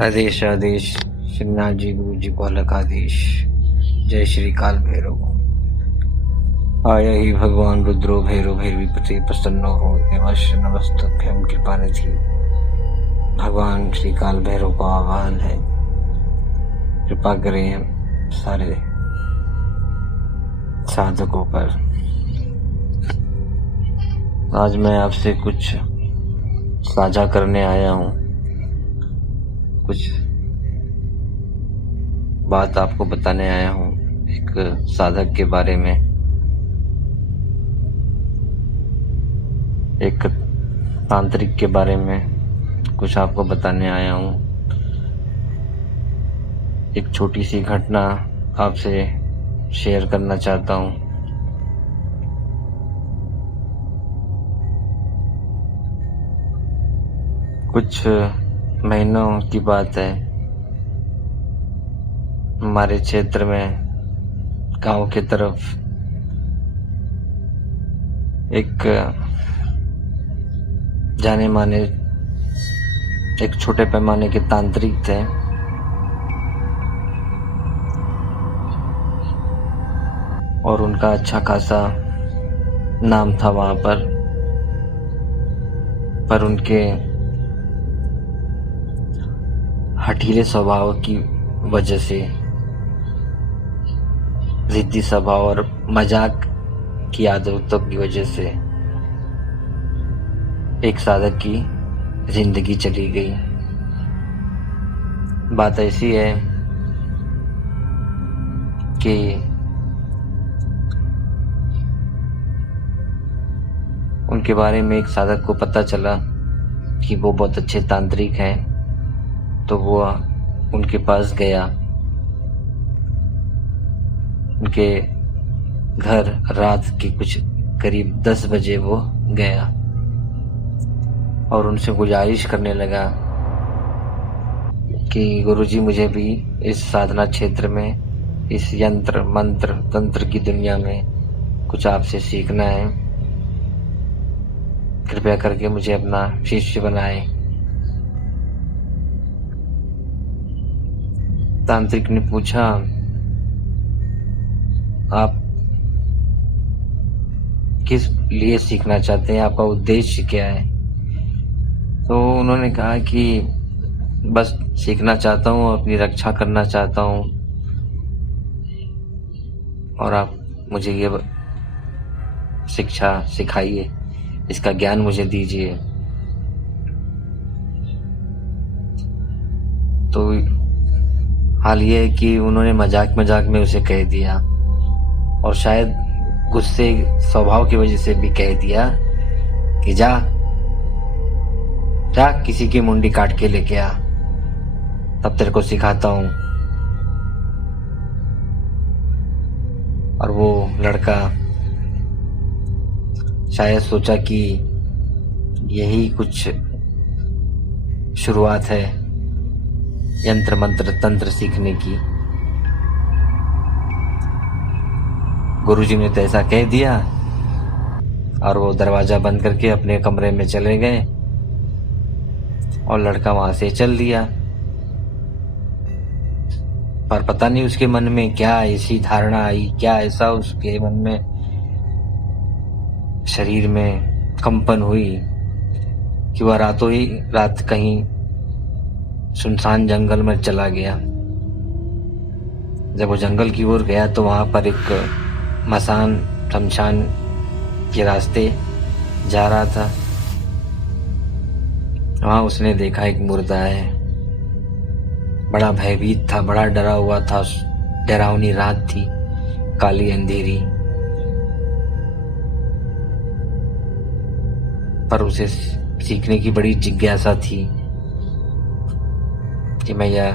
आदेश आदेश श्रीनाथ जी गुरु जी को अलग आदेश। जय श्री काल भैरव। आया ही भगवान रुद्रो भैरव भैरवी पति प्रसन्नो हो नमस्तभ्यम कृपा निधि। भगवान श्री काल भैरव का आह्वान है, कृपा करें सारे साधकों पर। आज मैं आपसे कुछ साझा करने आया हूँ, कुछ बात आपको बताने आया हूँ एक साधक के बारे में, एक तांत्रिक के बारे में कुछ आपको बताने आया हूँ। एक छोटी सी घटना आपसे शेयर करना चाहता हूँ। कुछ महीनों की बात है, हमारे क्षेत्र में गांव की तरफ एक जाने माने एक छोटे पैमाने के तांत्रिक थे। और उनका अच्छा खासा नाम था वहां पर उनके हठीले स्वभाव की वजह से, जिद्दी स्वभाव और मजाक की आदतों की वजह से एक साधक की जिंदगी चली गई। बात ऐसी है कि उनके बारे में एक साधक को पता चला कि वो बहुत अच्छे तांत्रिक हैं, तो वो उनके पास गया। उनके घर रात के कुछ करीब 10 बजे वो गया और उनसे गुजारिश करने लगा कि गुरुजी, मुझे भी इस साधना क्षेत्र में, इस यंत्र मंत्र तंत्र की दुनिया में कुछ आपसे सीखना है, कृपया करके मुझे अपना शिष्य बनाए। तांत्रिक ने पूछा, आप किस लिए सीखना चाहते हैं, आपका उद्देश्य क्या है? तो उन्होंने कहा कि बस सीखना चाहता हूँ, अपनी रक्षा करना चाहता हूँ, और आप मुझे ये शिक्षा सिखाइए, इसका ज्ञान मुझे दीजिए। तो हाल ये है कि उन्होंने मजाक मजाक में उसे कह दिया, और शायद गुस्से स्वभाव की वजह से भी कह दिया कि जा किसी की मुंडी काट के लेके आ, तब तेरे को सिखाता हूं। और वो लड़का शायद सोचा कि यही कुछ शुरुआत है यंत्र मंत्र तंत्र सीखने की। गुरुजी ने तो ऐसा कह दिया और वो दरवाजा बंद करके अपने कमरे में चले गए और लड़का वहां से चल दिया। पर पता नहीं उसके मन में क्या ऐसी धारणा आई, क्या ऐसा उसके मन में, शरीर में कंपन हुई कि वह रातों ही रात कहीं सुनसान जंगल में चला गया। जब वो जंगल की ओर गया तो वहां पर एक शमशान के रास्ते जा रहा था। वहां उसने देखा एक मुर्दा है, बड़ा भयभीत था, बड़ा डरा हुआ था। डरावनी रात थी, काली अंधेरी, पर उसे सीखने की बड़ी जिज्ञासा थी कि मैं यह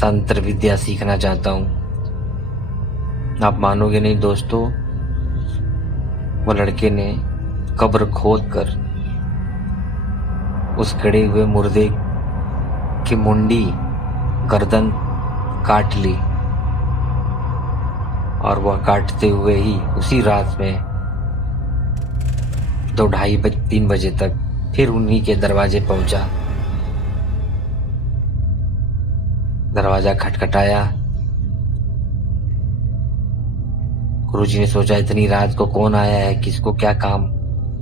तंत्र विद्या सीखना चाहता हूं। आप मानोगे नहीं दोस्तों, वो लड़के ने कब्र खोद कर उस गड़े हुए मुर्दे की मुंडी, गर्दन काट ली, और वह काटते हुए ही उसी रात में 2-2:30-3 बजे तक फिर उन्हीं के दरवाजे पहुंचा दरवाजा खटखटाया। गुरुजी ने सोचा इतनी रात को कौन आया है, किसको क्या काम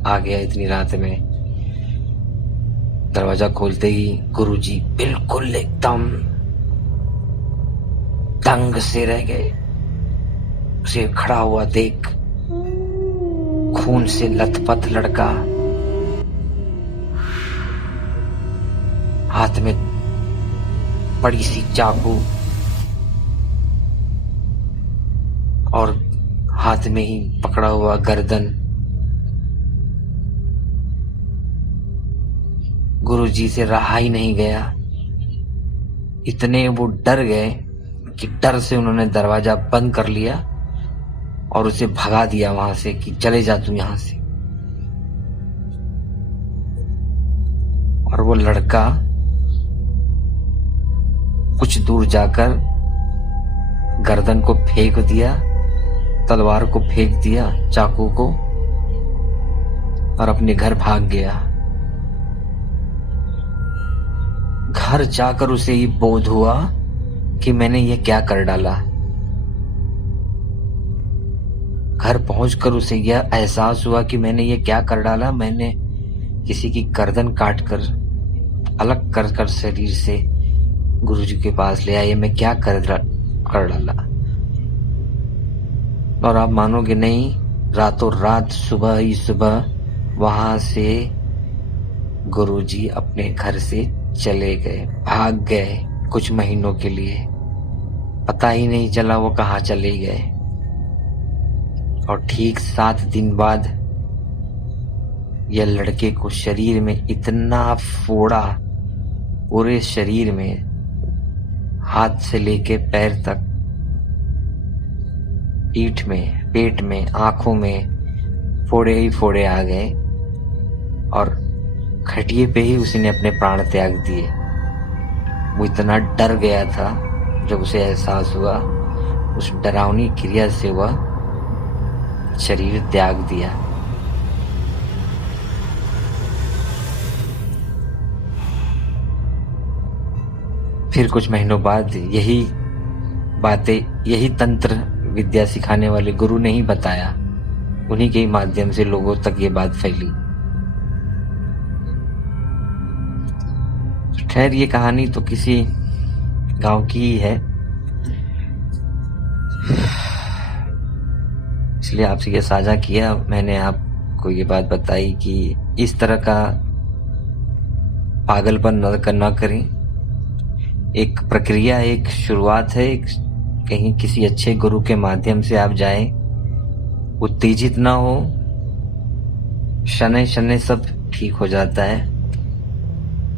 आ गया इतनी रात में। दरवाजा खोलते ही गुरुजी बिल्कुल एकदम दंग से रह गए। उसे खड़ा हुआ देख खून से लथपथ लड़का, हाथ में बड़ी सी चाकू और हाथ में ही पकड़ा हुआ गर्दन। गुरुजी से रहा ही नहीं गया। इतने वो डर गए कि डर से उन्होंने दरवाजा बंद कर लिया और उसे भगा दिया वहां से कि चले जा तू यहां से। और वो लड़का कुछ दूर जाकर गर्दन को फेंक दिया, तलवार को फेंक दिया, चाकू को, और अपने घर भाग गया। घर जाकर उसे ये बोध हुआ कि मैंने ये क्या कर डाला। घर पहुंचकर उसे यह एहसास हुआ कि मैंने ये क्या कर डाला। मैंने किसी की गर्दन काटकर अलग कर कर शरीर से गुरुजी के पास ले आया। ये मैं क्या कर डाला। और आप मानोगे नहीं, रातों रात सुबह ही सुबह वहां से गुरुजी अपने घर से चले गए, भाग गए कुछ महीनों के लिए। पता ही नहीं चला वो कहाँ चले गए। और ठीक 7 दिन बाद यह लड़के को शरीर में इतना फोड़ा, पूरे शरीर में हाथ से लेके पैर तक, पीठ में, पेट में, आंखों में फोड़े ही फोड़े आ गए। और खटिए पे ही उसने अपने प्राण त्याग दिए। वो इतना डर गया था जब उसे एहसास हुआ। उस डरावनी क्रिया से वह शरीर त्याग दिया। फिर कुछ महीनों बाद यही बातें, यही तंत्र विद्या सिखाने वाले गुरु ने ही बताया। उन्हीं के ही माध्यम से लोगों तक ये बात फैली। खैर, ये कहानी तो किसी गांव की ही है, इसलिए आपसे ये साझा किया। मैंने आपको ये बात बताई कि इस तरह का पागलपन न करें। एक प्रक्रिया, एक शुरुआत है। कहीं किसी अच्छे गुरु के माध्यम से आप जाएं, उत्तेजित ना हो, शनै शनै सब ठीक हो जाता है।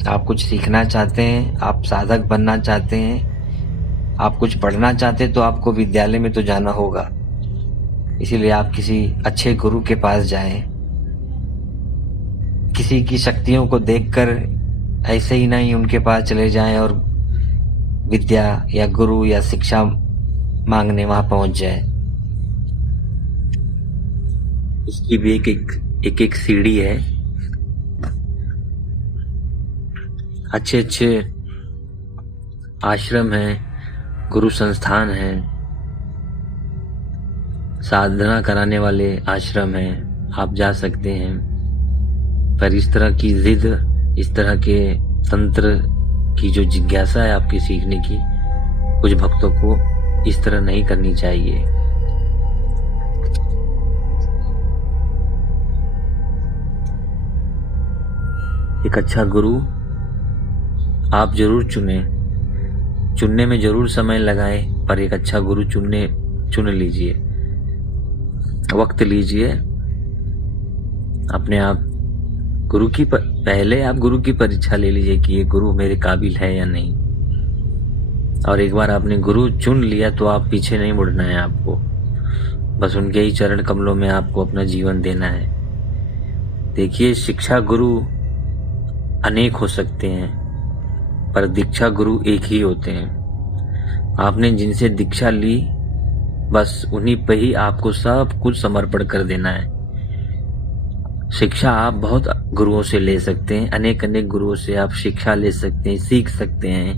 आप कुछ सीखना चाहते हैं, आप साधक बनना चाहते हैं, आप कुछ पढ़ना चाहते हैं, तो आपको विद्यालय में तो जाना होगा। इसीलिए आप किसी अच्छे गुरु के पास जाएं। किसी की शक्तियों को देखकर ऐसे ही नहीं उनके पास चले जाएं और विद्या या गुरु या शिक्षा मांगने वहां पहुंच जाए। उसकी भी एक सीढ़ी है। अच्छे अच्छे आश्रम हैं, गुरु संस्थान हैं, साधना कराने वाले आश्रम हैं, आप जा सकते हैं। पर इस तरह की जिद, इस तरह के तंत्र की जो जिज्ञासा है आपकी सीखने की, कुछ भक्तों को इस तरह नहीं करनी चाहिए। एक अच्छा गुरु आप जरूर चुनने में जरूर समय लगाएं, पर एक अच्छा गुरु चुन लीजिए, वक्त लीजिए। अपने आप गुरु की पहले आप गुरु की परीक्षा ले लीजिए कि ये गुरु मेरे काबिल है या नहीं। और एक बार आपने गुरु चुन लिया तो आप पीछे नहीं मुड़ना है आपको। बस उनके ही चरण कमलों में आपको अपना जीवन देना है। देखिए, शिक्षा गुरु अनेक हो सकते हैं, पर दीक्षा गुरु एक ही होते हैं। आपने जिनसे दीक्षा ली, बस उन्हीं पे ही आपको सब कुछ समर्पण कर देना है। शिक्षा आप बहुत गुरुओं से ले सकते हैं, अनेक गुरुओं से आप शिक्षा ले सकते हैं, सीख सकते हैं।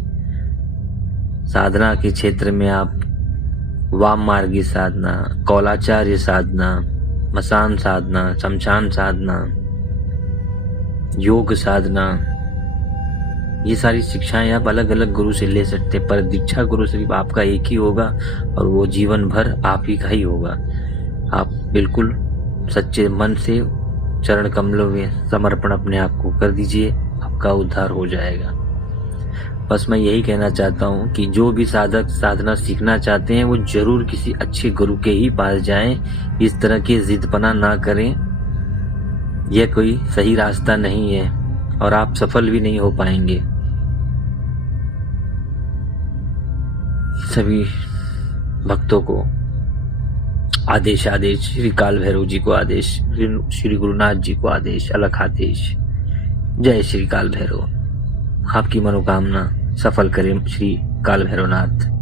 साधना के क्षेत्र में आप वाम मार्गी साधना, कौलाचार्य साधना, मसान साधना, शमशान साधना, योग साधना, ये सारी शिक्षाएं आप अलग अलग गुरु से ले सकते, पर दीक्षा गुरु सिर्फ आपका एक ही होगा और वो जीवन भर आप ही का ही होगा। आप बिल्कुल सच्चे मन से चरण कमलों में समर्पण अपने आप को कर दीजिए, आपका उद्धार हो जाएगा। बस मैं यही कहना चाहता हूँ कि जो भी साधक साधना सीखना चाहते हैं वो जरूर किसी अच्छे गुरु के ही पास जाएं। इस तरह की जिदपना ना करें, यह कोई सही रास्ता नहीं है और आप सफल भी नहीं हो पाएंगे। सभी भक्तों को आदेश श्री काल भैरव जी को आदेश, श्री गुरुनाथ जी को आदेश, अलख आदेश। जय श्री काल भैरव। आपकी मनोकामना सफल करें श्री काल भैरवनाथ।